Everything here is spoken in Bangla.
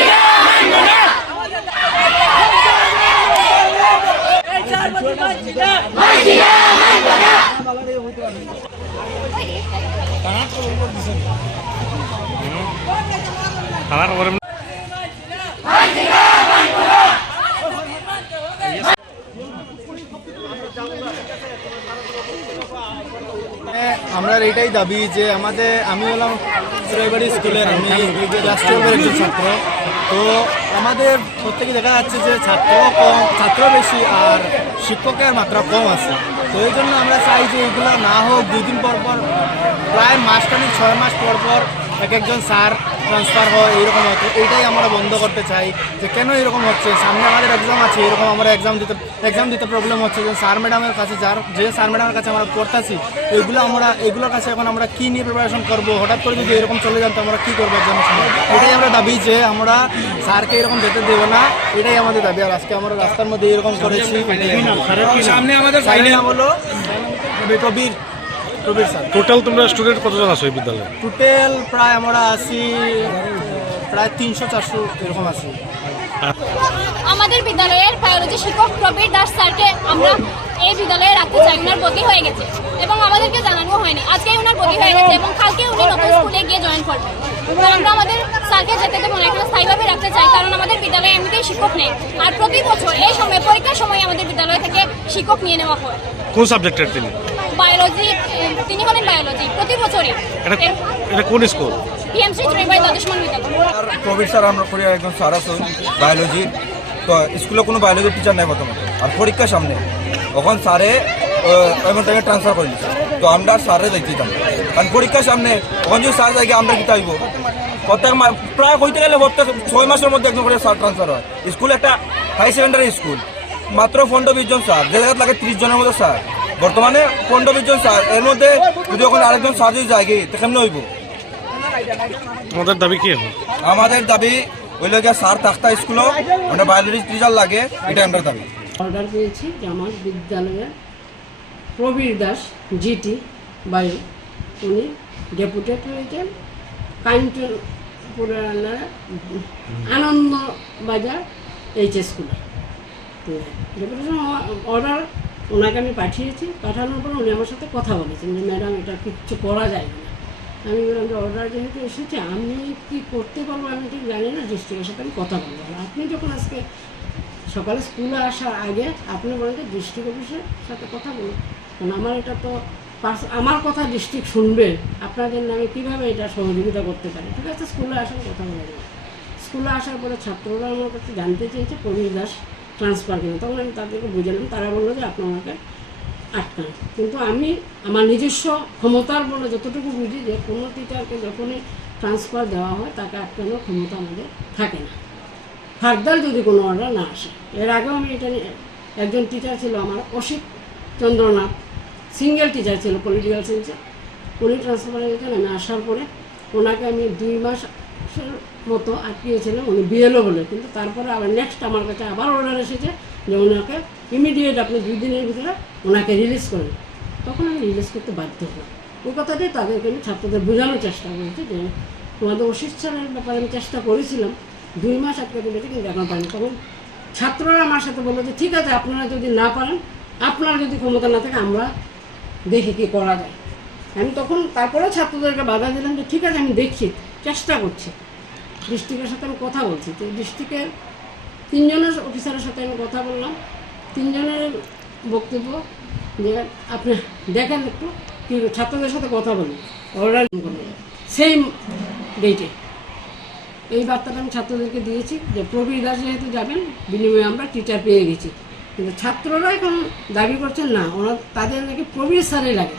Hai, hai, hai, আমরা এটাই দাবি যে আমাদের, আমি হলাম সুরাইবাড়ি স্কুলের, আমি রাষ্ট্রীয় একজন ছাত্র, তো আমাদের প্রত্যেকে দেখা যাচ্ছে যে ছাত্র কম, ছাত্র বেশি আর শিক্ষকের মাত্রা কম আছে। তো এই জন্য আমরা চাই যে এগুলো না হোক, দুই দিন পর পর, প্রায় মাসখানিক, ছয় মাস পর পর এক একজন স্যার ট্রান্সফার হয় এইরকম হচ্ছে এইটাই আমরা বন্ধ করতে চাই যে কেন এরকম হচ্ছে? সামনে আমাদের এক্সাম আছে এরকম আমরা এক্সাম দিতে এক্সাম দিতে প্রবলেম হচ্ছে যে স্যার ম্যাডামের কাছে যার যে স্যার ম্যাডামের কাছে আমরা পড়তেছি এইগুলো আমরা এগুলোর কাছে এখন আমরা কী নিয়ে প্রিপারেশন করব? হঠাৎ করে যদি এরকম চলে যান তো আমরা কী করব একজন এটাই আমরা দাবি যে আমরা স্যারকে এরকম যেতে দেবো না এটাই আমাদের দাবি। আর আজকে আমরা রাস্তার মধ্যে এরকম করেছি। সামনে আমাদের হলো স্যার টোটাল তোমরা স্টুডেন্ট কতজন আছো এই বিদ্যালয়ে? টোটাল প্রায় আমরা আছি প্রায় তিনশো চারশো এরকম আছি। আমাদের বিদ্যালয়ের বায়োলজি শিক্ষক প্রবীর দাস স্যারকে আমরা এই বিদ্যালয়ে রাখতে চাই। ওনার বদলি হয়ে গেছে এবং আমাদেরকে জানানো হয়নি। আজকে ওনার বদলি হয়ে গেছে এবং কালকে উনি নতুন স্কুলে গিয়ে জয়েন করবেন। আমরা আমাদের স্যারকে যেতে দেবো না। এখানে স্থায়ীভাবে রাখতে চাই কারণ আমাদের বিদ্যালয়ে এমনিতেই শিক্ষক নেই। আর প্রতি বছর এই সময় পরীক্ষার সময় আমাদের বিদ্যালয় থেকে শিক্ষক নিয়ে নেওয়া হয়। কোন সাবজেক্টের তিনি? বায়োলজি তিনি হলেন বায়োলজি প্রতি বছরই। এটা এটা কোন স্কুল? পিএমসি চুরিবাই দ্বাদশমান বিদ্যালয় আর প্রবীর স্যার আমরা করি একজন স্যার আছে বায়োলজি। তো স্কুলে কোনো বায়োলজি টিচার নাই প্রথমত আর পরীক্ষার সামনে। তখন স্যারে এমন টাইমে ট্রান্সফার করে দিচ্ছে তো আমরা আর স্যারে দেখতে দিতাম কারণ পরীক্ষার সামনে তখন যদি স্যার যাই আমরা কি চাইব? প্রত্যেক প্রায় হইতে গেলে প্রত্যেক ছয় মাসের মধ্যে একজন করে স্যার ট্রান্সফার হয়। স্কুল একটা হাই সেকেন্ডারি স্কুল মাত্র পনেরো বিশ জন স্যার। যে জায়গায় লাগে ত্রিশ জনের মধ্যে স্যার। বর্তমানে পনেরো বিশ জন এর মধ্যে যদি ওখানে আরেকজন স্যার যদি যায় কেমন হইব? তোমাদের দাবি কি আমাদের দাবি ওই লোক স্যার থাকতা স্কুলও মানে বায়োলজি টিচার লাগে এটা আমাদের দাবি। অর্ডার পেয়েছি যে আমার বিদ্যালয়ে প্রবীর দাস জিটি বায়ু। উনি ডেপুটেড হয়েছেন আন্ডারে আনন্দ বাজার এইচ স্কুলে। তো ডেপুটেশন অর্ডার ওনাকে আমি পাঠিয়েছি, পাঠানোর পর উনি আমার সাথে কথা বলেছেন যে, ম্যাডাম, এটা কিচ্ছু করা যায় না আমি বললাম যে, অর্ডার যেহেতু এসেছে, আমি কি করতে পারব আমি ঠিক জানি না ডিস্ট্রিক্টের সাথে আমি কথা বলব। আপনি যখন আজকে সকালে স্কুলে আসার আগে আপনি বলেন যে, ডিস্ট্রিক্ট অফিসের সাথে কথা বলুন। কারণ আমার এটা তো আমার কথা ডিস্ট্রিক্ট শুনবে, আপনাদের নামে কীভাবে এটা সহযোগিতা করতে পারে? ঠিক আছে, স্কুলে আসার কথা বলে স্কুলে আসার পরে ছাত্ররা আমার কাছে জানতে চেয়েছে, প্রবীর দাস ট্রান্সফার কেন তখন আমি তাদেরকে বুঝালাম, তারা বলল যে আপনি আমাকে আটকান। কিন্তু আমি আমার নিজস্ব ক্ষমতার বলে যতটুকু বুঝি যে কোনো টিচারকে যখনই ট্রান্সফার দেওয়া হয়, তাকে আটকানোর ক্ষমতা আমাদের থাকে না। ফার্দার যদি কোনো অর্ডার না আসে। এর আগেও আমি এটা নিয়ে একজন টিচার ছিল আমার, অসিত চন্দ্রনাথ সিঙ্গেল টিচার ছিল পলিটিক্যাল সায়েন্সে উনি ট্রান্সফার হয়েছেন আমি আসার পরে ওনাকে আমি দুই মাসের মতো আটকিয়েছিলাম উনি বিএলও বলে কিন্তু তারপরে আবার নেক্সট আমার কাছে আবার অর্ডার এসেছে যে ওনাকে ইমিডিয়েট আপনি দুই দিনের ভিতরে ওনাকে রিলিজ করেন। তখন আমি রিলিজ করতে বাধ্য হই ওই কথাটাই তাদেরকে আমি ছাত্রদের বোঝানোর চেষ্টা করেছি যে তোমাদের অশিস ব্যাপারে আমি চেষ্টা করেছিলাম, দুই মাস আটকে দিয়েছে কিন্তু এখন পারিনি তখন ছাত্ররা আমার সাথে বলল যে, ঠিক আছে, আপনারা যদি না পারেন, আপনার যদি ক্ষমতা না থাকে, আমরা দেখি কি করা যায়। আমি তখন তারপরে ছাত্রদেরকে বাধা দিলাম যে, ঠিক আছে, আমি দেখছি। চেষ্টা করছে। ডিস্ট্রিক্টের সাথে আমি কথা বলছি। তো ডিস্ট্রিক্টের তিনজনের অফিসারের সাথে আমি কথা বললাম। তিনজনের বক্তব্য যে আপনি দেখেন একটু কি ছাত্রদের সাথে কথা বলুন অর্ডার করবেন সেম ডেটে এই বার্তাটা আমি ছাত্রদেরকে দিয়েছি যে প্রবীর দাস যেহেতু যাবেন, বিনিময়ে আমরা টিচার পেয়ে গেছি। কিন্তু ছাত্ররা এখন দাবি করছেন, না, ওরা তাদের নাকি প্রবীর স্যারে লাগে।